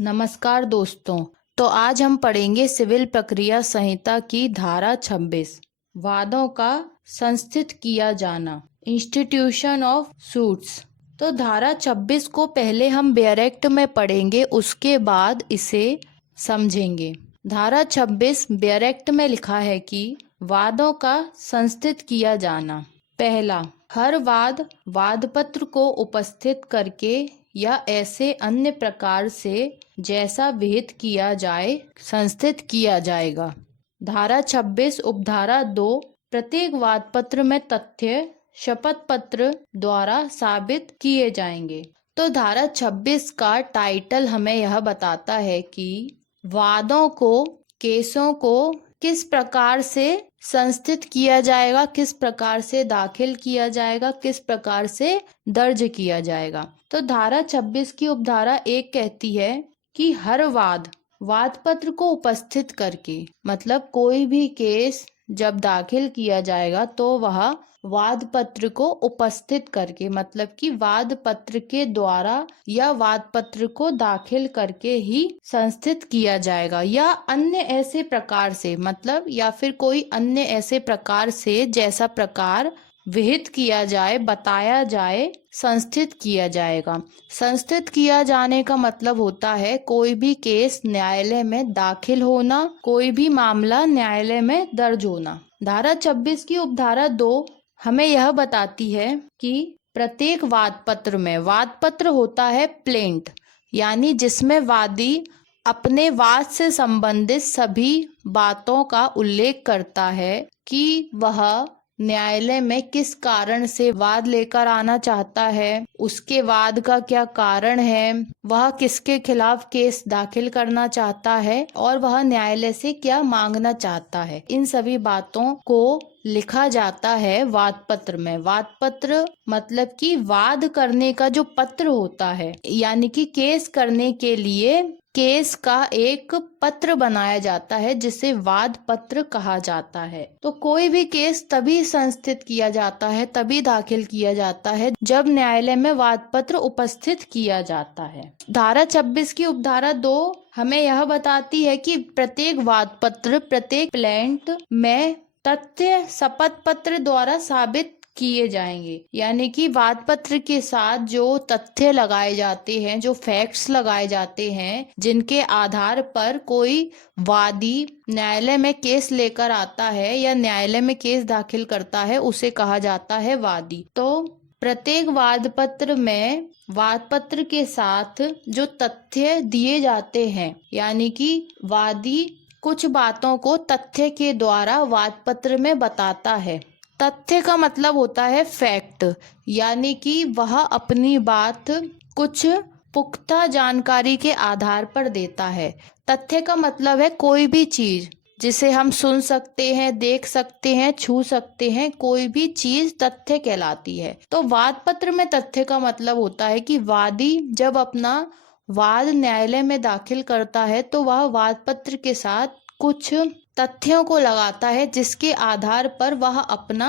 नमस्कार दोस्तों। तो आज हम पढ़ेंगे सिविल प्रक्रिया संहिता की धारा 26, वादों का संस्थित किया जाना, इंस्टीट्यूशन ऑफ सूट्स। तो धारा 26 को पहले हम बेयरेक्ट में पढ़ेंगे, उसके बाद इसे समझेंगे। धारा 26 बेयरेक्ट में लिखा है कि वादों का संस्थित किया जाना। पहला, हर वादपत्र को उपस्थित करके या ऐसे अन्य प्रकार से जैसा विहित किया जाए संस्थित किया जाएगा। धारा 26 उपधारा 2, प्रत्येक वादपत्र में तथ्य शपथ पत्र द्वारा साबित किए जाएंगे। तो धारा 26 का टाइटल हमें यह बताता है कि वादों को, केसों को किस प्रकार से संस्थित किया जाएगा, किस प्रकार से दाखिल किया जाएगा, किस प्रकार से दर्ज किया जाएगा। तो धारा 26 की उपधारा 1 कहती है कि हर वादपत्र को उपस्थित करके, मतलब कोई भी केस जब दाखिल किया जाएगा तो वह वादपत्र को उपस्थित करके, मतलब कि वादपत्र के द्वारा या वादपत्र को दाखिल करके ही संस्थित किया जाएगा, या अन्य ऐसे प्रकार से, मतलब या फिर कोई अन्य ऐसे प्रकार से जैसा प्रकार विहित किया जाए, बताया जाए, संस्थित किया जाएगा। संस्थित किया जाने का मतलब होता है कोई भी केस न्यायालय में दाखिल होना, कोई भी मामला न्यायालय में दर्ज होना। धारा 26 की उपधारा 2 हमें यह बताती है कि प्रत्येक वादपत्र में, वादपत्र होता है प्लेंट, यानी जिसमें वादी अपने वाद से संबंधित सभी बातों का उल्लेख करता है कि वह न्यायालय में किस कारण से वाद लेकर आना चाहता है, उसके वाद का क्या कारण है, वह किसके खिलाफ केस दाखिल करना चाहता है और वह न्यायालय से क्या मांगना चाहता है। इन सभी बातों को लिखा जाता है वादपत्र में। वादपत्र मतलब कि वाद करने का जो पत्र होता है, यानी कि केस करने के लिए केस का एक पत्र बनाया जाता है जिसे वाद पत्र कहा जाता है। तो कोई भी केस तभी संस्थित किया जाता है, तभी दाखिल किया जाता है जब न्यायालय में वाद पत्र उपस्थित किया जाता है। धारा 26 की उपधारा 2 हमें यह बताती है कि प्रत्येक वाद पत्र, प्रत्येक प्लेंट में तथ्य शपथ पत्र द्वारा साबित किए जाएंगे, यानी कि वाद पत्र के साथ जो तथ्य लगाए जाते हैं, जो फैक्ट्स लगाए जाते हैं, जिनके आधार पर कोई वादी न्यायालय में केस लेकर आता है या न्यायालय में केस दाखिल करता है, उसे कहा जाता है वादी। तो प्रत्येक वाद पत्र में वाद पत्र के साथ जो तथ्य दिए जाते हैं, यानी कि वादी कुछ बातों को तथ्य के द्वारा वाद पत्र में बताता है। तथ्य का मतलब होता है फैक्ट, यानी कि वह अपनी बात कुछ पुख्ता जानकारी के आधार पर देता है। तथ्य का मतलब है कोई भी चीज जिसे हम सुन सकते हैं, देख सकते हैं, छू सकते हैं, कोई भी चीज तथ्य कहलाती है। तो वाद पत्र में तथ्य का मतलब होता है कि वादी जब अपना वाद न्यायालय में दाखिल करता है तो वह वाद पत्र के साथ कुछ तथ्यों को लगाता है जिसके आधार पर वह अपना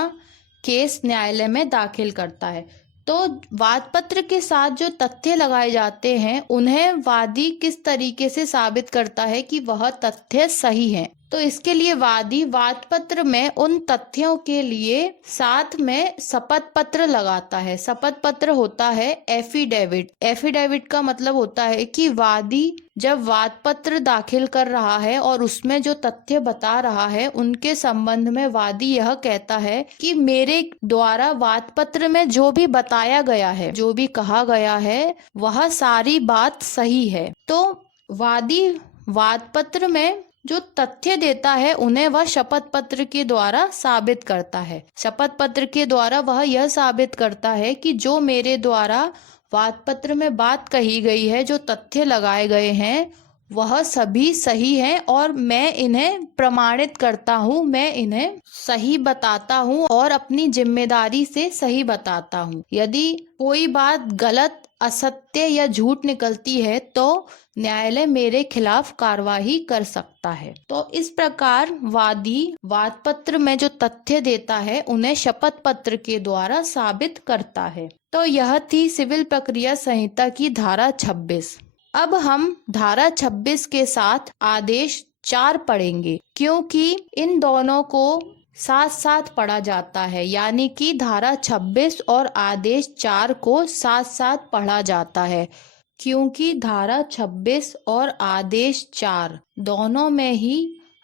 केस न्यायालय में दाखिल करता है। तो वाद पत्र के साथ जो तथ्य लगाए जाते हैं उन्हें वादी किस तरीके से साबित करता है कि वह तथ्य सही है। तो इसके लिए वादी वाद पत्र में उन तथ्यों के लिए साथ में शपथ पत्र लगाता है। शपथ पत्र होता है एफिडेविट। एफिडेविट का मतलब होता है कि वादी जब वाद पत्र दाखिल कर रहा है और उसमें जो तथ्य बता रहा है उनके संबंध में वादी यह कहता है कि मेरे द्वारा वाद पत्र में जो भी बताया गया है, जो भी कहा गया है, वह सारी बात सही है। तो वादी वाद पत्र में जो तथ्य देता है उन्हें वह शपथ पत्र के द्वारा साबित करता है। शपथ पत्र के द्वारा वह यह साबित करता है कि जो मेरे द्वारा वाद पत्र में बात कही गई है, जो तथ्य लगाए गए हैं, वह सभी सही हैं और मैं इन्हें प्रमाणित करता हूँ, मैं इन्हें सही बताता हूँ और अपनी जिम्मेदारी से सही बताता हूँ। यदि कोई बात गलत, असत्य या झूठ निकलती है तो न्यायालय मेरे खिलाफ कार्यवाही कर सकता है। तो इस प्रकार वादी वाद पत्र में जो तथ्य देता है उन्हें शपथ पत्र के द्वारा साबित करता है। तो यह थी सिविल प्रक्रिया संहिता की धारा 26। अब हम धारा 26 के साथ आदेश 4 पढ़ेंगे, क्योंकि इन दोनों को साथ साथ पढ़ा जाता है, यानी कि धारा 26 और आदेश 4 को साथ साथ पढ़ा जाता है, क्योंकि धारा 26 और आदेश 4 दोनों में ही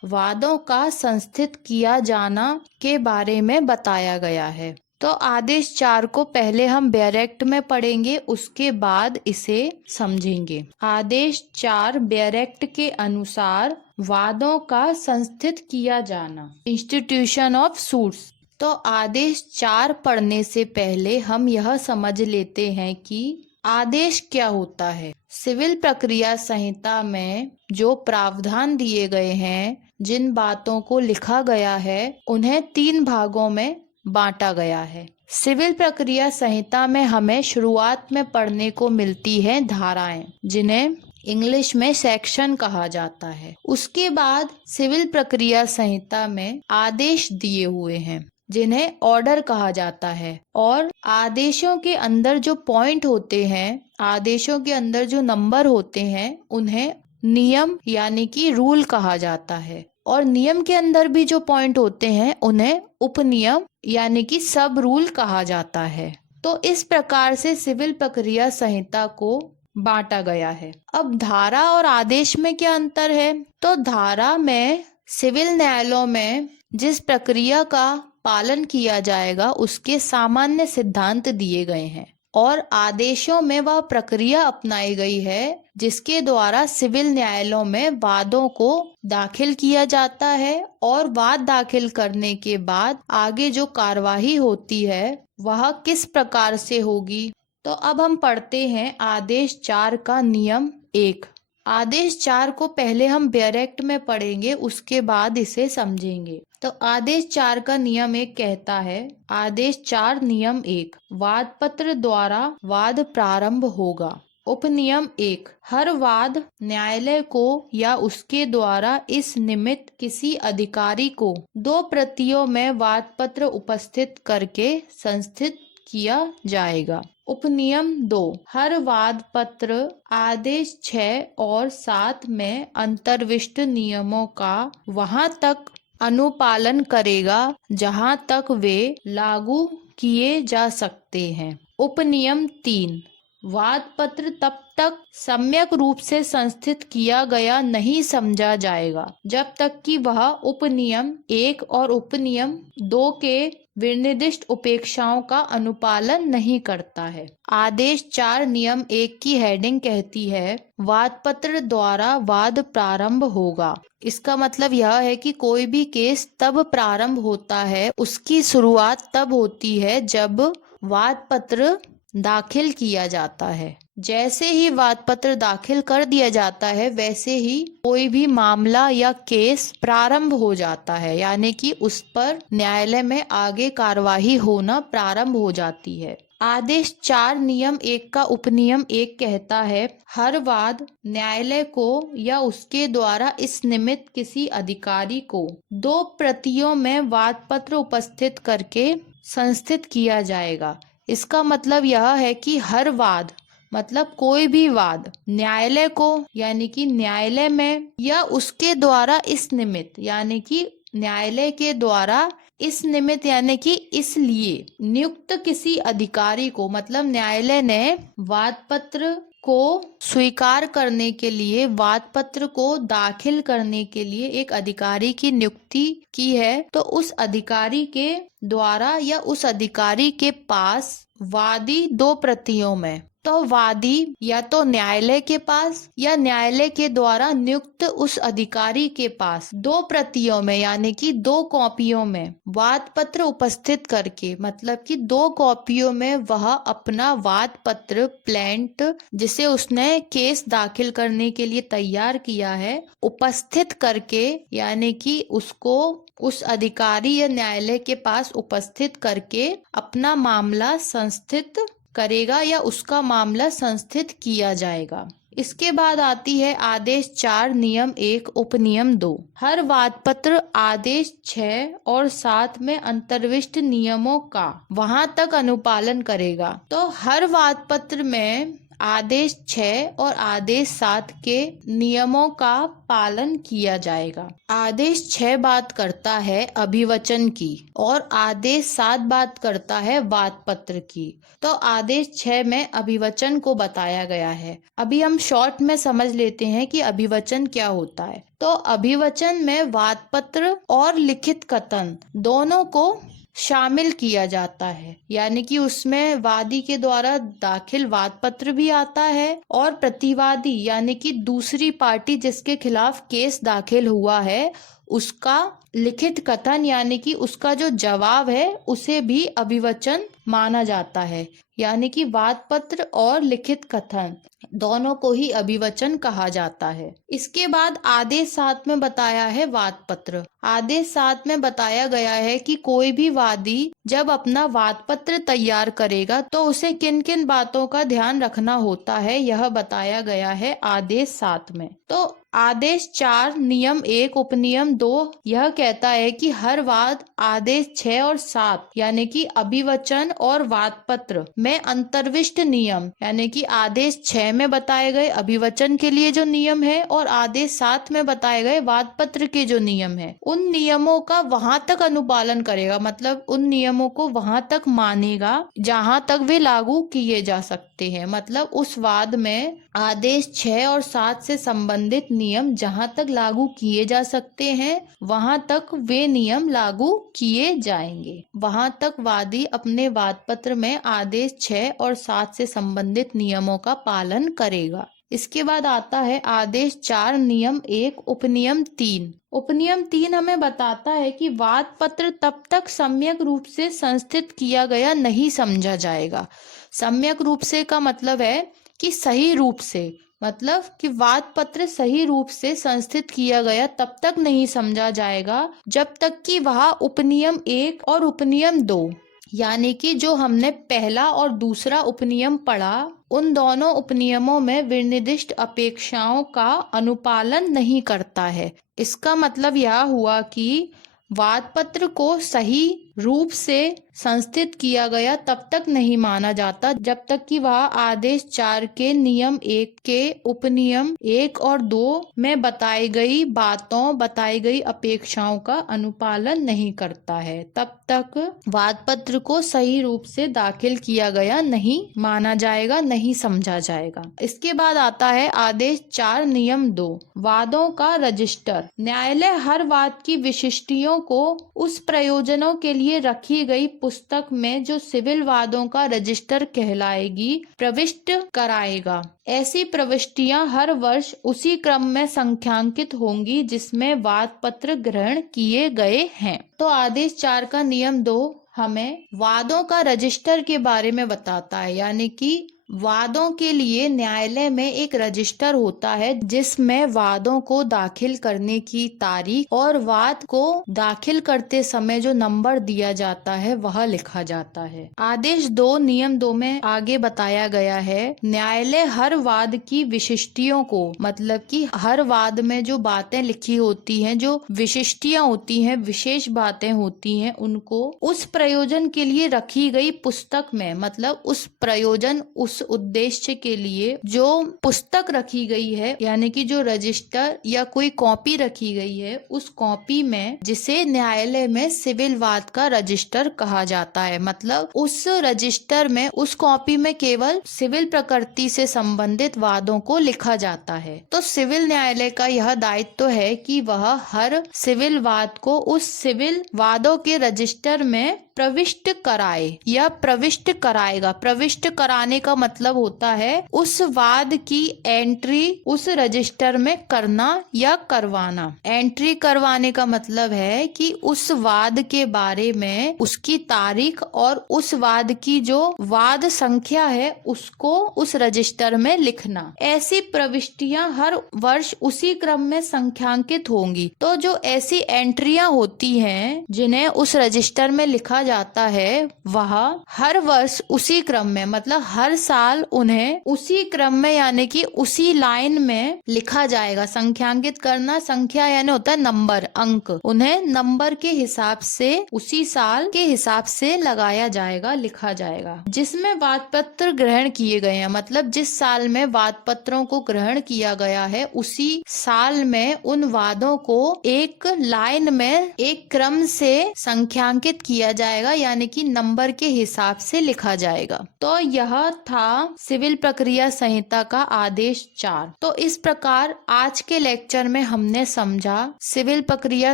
वादों का संस्थित किया जाना के बारे में बताया गया है। तो आदेश 4 को पहले हम बैरेक्ट में पढ़ेंगे, उसके बाद इसे समझेंगे। आदेश 4 बैरेक्ट के अनुसार वादों का संस्थित किया जाना, इंस्टीट्यूशन ऑफ सूट्स। तो आदेश 4 पढ़ने से पहले हम यह समझ लेते हैं कि आदेश क्या होता है। सिविल प्रक्रिया संहिता में जो प्रावधान दिए गए हैं, जिन बातों को लिखा गया है, उन्हें 3 भागों में बांटा गया है। सिविल प्रक्रिया संहिता में हमें शुरुआत में पढ़ने को मिलती है धाराएं, जिन्हें इंग्लिश में सेक्शन कहा जाता है। उसके बाद सिविल प्रक्रिया संहिता में आदेश दिए हुए हैं, जिन्हें ऑर्डर कहा जाता है, और आदेशों के अंदर जो पॉइंट होते हैं, आदेशों के अंदर जो नंबर होते हैं, उन्हें नियम यानी कि रूल कहा जाता है, और नियम के अंदर भी जो पॉइंट होते हैं उन्हें उपनियम यानी कि सब रूल कहा जाता है। तो इस प्रकार से सिविल प्रक्रिया संहिता को बांटा गया है। अब धारा और आदेश में क्या अंतर है? तो धारा में सिविल न्यायालयों में जिस प्रक्रिया का पालन किया जाएगा उसके सामान्य सिद्धांत दिए गए हैं, और आदेशों में वह प्रक्रिया अपनाई गई है जिसके द्वारा सिविल न्यायालयों में वादों को दाखिल किया जाता है, और वाद दाखिल करने के बाद आगे जो कार्यवाही होती है वह किस प्रकार से होगी। तो अब हम पढ़ते हैं आदेश 4 का नियम 1। आदेश 4 को पहले हम बैरेक्ट में पढ़ेंगे, उसके बाद इसे समझेंगे। तो आदेश 4 का नियम 1 कहता है, आदेश 4 नियम 1, वाद पत्र द्वारा वाद प्रारंभ होगा। उपनियम 1, हर वाद न्यायालय को या उसके द्वारा इस निमित्त किसी अधिकारी को 2 प्रतियों में वाद पत्र उपस्थित करके संस्थित किया जाएगा। उपनियम 2, हर वाद पत्र आदेश 6 और 7 में अंतर्विष्ट नियमों का वहां तक अनुपालन करेगा जहां तक वे लागू किए जा सकते हैं। उपनियम 3, वाद पत्र तब तक सम्यक रूप से संस्थित किया गया नहीं समझा जाएगा जब तक कि वह उपनियम 1 और उपनियम 2 के विनिर्दिष्ट उपेक्षाओं का अनुपालन नहीं करता है। आदेश 4 नियम 1 की हेडिंग कहती है, वाद पत्र द्वारा वाद प्रारंभ होगा। इसका मतलब यह है कि कोई भी केस तब प्रारंभ होता है, उसकी शुरुआत तब होती है जब वाद पत्र दाखिल किया जाता है। जैसे ही वाद पत्र दाखिल कर दिया जाता है, वैसे ही कोई भी मामला या केस प्रारंभ हो जाता है, यानी कि उस पर न्यायालय में आगे कार्यवाही होना प्रारंभ हो जाती है। आदेश 4 नियम 1 का उपनियम 1 कहता है, हर वाद न्यायालय को या उसके द्वारा इस निमित्त किसी अधिकारी को 2 प्रतियों में वाद पत्र उपस्थित करके संस्थित किया जाएगा। इसका मतलब यह है कि हर वाद मतलब कोई भी वाद न्यायालय को यानी कि न्यायालय में या उसके द्वारा इस निमित्त यानी कि न्यायालय के द्वारा इस निमित्त यानी कि इसलिए नियुक्त किसी अधिकारी को, मतलब न्यायालय ने वाद पत्र को स्वीकार करने के लिए, वाद पत्र को दाखिल करने के लिए एक अधिकारी की नियुक्ति की है, तो उस अधिकारी के द्वारा या उस अधिकारी के पास वादी 2 प्रतियों में, तो वादी या तो न्यायालय के पास या न्यायालय के द्वारा नियुक्त उस अधिकारी के पास 2 प्रतियों में यानी कि 2 कॉपियों में वाद पत्र उपस्थित करके, मतलब कि 2 कॉपियों में वह अपना वाद पत्र प्लेंट जिसे उसने केस दाखिल करने के लिए तैयार किया है उपस्थित करके, यानी कि उसको उस अधिकारी या न्यायालय के पास उपस्थित करके अपना मामला संस्थित करेगा या उसका मामला संस्थित किया जाएगा। इसके बाद आती है आदेश 4 नियम 1 उपनियम 2, हर वाद पत्र आदेश 6 और 7 में अंतर्विष्ट नियमों का वहां तक अनुपालन करेगा। तो हर वाद पत्र में आदेश 6 और आदेश 7 के नियमों का पालन किया जाएगा। आदेश 6 बात करता है अभिवचन की और आदेश 7 बात करता है वाद पत्र की। तो आदेश 6 में अभिवचन को बताया गया है। अभी हम शॉर्ट में समझ लेते हैं कि अभिवचन क्या होता है। तो अभिवचन में वाद पत्र और लिखित कथन दोनों को शामिल किया जाता है, यानी कि उसमें वादी के द्वारा दाखिल वाद पत्र भी आता है और प्रतिवादी यानी कि दूसरी पार्टी जिसके खिलाफ केस दाखिल हुआ है उसका लिखित कथन यानी कि उसका जो जवाब है उसे भी अभिवचन माना जाता है। यानी कि वाद पत्र और लिखित कथन दोनों को ही अभिवचन कहा जाता है। इसके बाद आदेश 7 में बताया है वाद पत्र। आदेश 7 में बताया गया है कि कोई भी वादी जब अपना वाद पत्र तैयार करेगा तो उसे किन किन बातों का ध्यान रखना होता है, यह बताया गया है आदेश 7 में। तो आदेश 4 नियम 1 उपनियम 2 यह कहता है कि हर वाद आदेश 6 और 7 यानी कि अभिवचन और वाद पत्र में अंतर्विष्ट नियम यानी कि आदेश 6 में बताए गए अभिवचन के लिए जो नियम है और आदेश 7 में बताए गए वाद पत्र के जो नियम है उन नियमों का वहां तक अनुपालन करेगा, मतलब उन नियमों को वहां तक मानेगा जहां तक वे लागू किए जा सकते हैं। मतलब उस वाद में आदेश 6 और 7 से संबंधित नियम जहां तक लागू किए जा सकते हैं वहां तक वे नियम लागू किए जाएंगे। वहां तक वादी अपने वाद पत्र में आदेश 6 और 7 से संबंधित नियमों का पालन करेगा। इसके बाद आता है आदेश 4 नियम 1 उपनियम 3। उपनियम 3 हमें बताता है कि वाद पत्र तब तक सम्यक रूप से संस्थित किया गया नहीं समझा जाएगा। सम्यक रूप से का मतलब है कि सही रूप से, मतलब कि वाद पत्र सही रूप से संस्थित किया गया तब तक नहीं समझा जाएगा जब तक कि वह उपनियम 1 और उपनियम 2 यानी कि जो हमने पहला और दूसरा उपनियम पढ़ा उन दोनों उपनियमों में विनिर्दिष्ट अपेक्षाओं का अनुपालन नहीं करता है। इसका मतलब यह हुआ कि वाद पत्र को सही रूप से संस्थित किया गया तब तक नहीं माना जाता जब तक कि वह आदेश 4 के नियम 1 के उपनियम 1 और 2 में बताई गई बातों, बताई गई अपेक्षाओं का अनुपालन नहीं करता है। तब तक वाद पत्र को सही रूप से दाखिल किया गया नहीं माना जाएगा, नहीं समझा जाएगा। इसके बाद आता है आदेश 4 नियम 2 वादों का रजिस्टर। न्यायालय हर वाद की विशिष्टियों को उस प्रयोजनों के लिए रखी गई पुस्तक में जो सिविल वादों का रजिस्टर कहलाएगी प्रविष्ट कराएगा। ऐसी प्रविष्टियां हर वर्ष उसी क्रम में संख्यांकित होंगी जिसमें वाद पत्र ग्रहण किए गए हैं। तो आदेश 4 का नियम 2 हमें वादों का रजिस्टर के बारे में बताता है, यानी कि वादों के लिए न्यायालय में एक रजिस्टर होता है जिसमें वादों को दाखिल करने की तारीख और वाद को दाखिल करते समय जो नंबर दिया जाता है वह लिखा जाता है। आदेश 2 नियम 2 में आगे बताया गया है न्यायालय हर वाद की विशिष्टियों को, मतलब कि हर वाद में जो बातें लिखी होती हैं, जो विशिष्टियां होती हैं, विशेष बातें होती हैं, उनको उस प्रयोजन के लिए रखी गई पुस्तक में, मतलब उस प्रयोजन उस उद्देश्य के लिए जो पुस्तक रखी गई है यानी कि जो रजिस्टर या कोई कॉपी रखी गई है उस कॉपी में, जिसे न्यायालय में सिविल वाद का रजिस्टर कहा जाता है। मतलब उस रजिस्टर में, उस कॉपी में केवल सिविल प्रकृति से संबंधित वादों को लिखा जाता है। तो सिविल न्यायालय का यह दायित्व है कि वह हर सिविल वाद को उस सिविल वादों के रजिस्टर में प्रविष्ट कराए या प्रविष्ट कराएगा। प्रविष्ट कराने का मतलब होता है उस वाद की एंट्री उस रजिस्टर में करना या करवाना। एंट्री करवाने का मतलब है कि उस वाद के बारे में उसकी तारीख और उस वाद की जो वाद संख्या है उसको उस रजिस्टर में लिखना। ऐसी प्रविष्टियां हर वर्ष उसी क्रम में संख्यांकित होंगी। तो जो ऐसी एंट्रियां होती हैं जिन्हें उस रजिस्टर में लिखा जाता है वह हर वर्ष उसी क्रम में, मतलब हर साल उन्हें उसी क्रम में यानी कि उसी लाइन में लिखा जाएगा। संख्यांकित करना, संख्या यानी होता है नंबर, अंक, उन्हें नंबर के हिसाब से उसी साल के हिसाब से लगाया जाएगा, लिखा जाएगा। जिसमें वादपत्र ग्रहण किए गए हैं, मतलब जिस साल में वादपत्रों को ग्रहण किया गया है उसी साल में उन वादों को एक लाइन में एक क्रम से संख्यांकित किया जाएगा, यानी कि नंबर के हिसाब से लिखा जाएगा। तो यह था सिविल प्रक्रिया संहिता का आदेश 4। तो इस प्रकार आज के लेक्चर में हमने समझा सिविल प्रक्रिया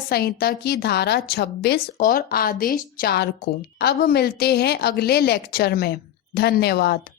संहिता की धारा 26 और आदेश 4 को। अब मिलते हैं अगले लेक्चर में। धन्यवाद।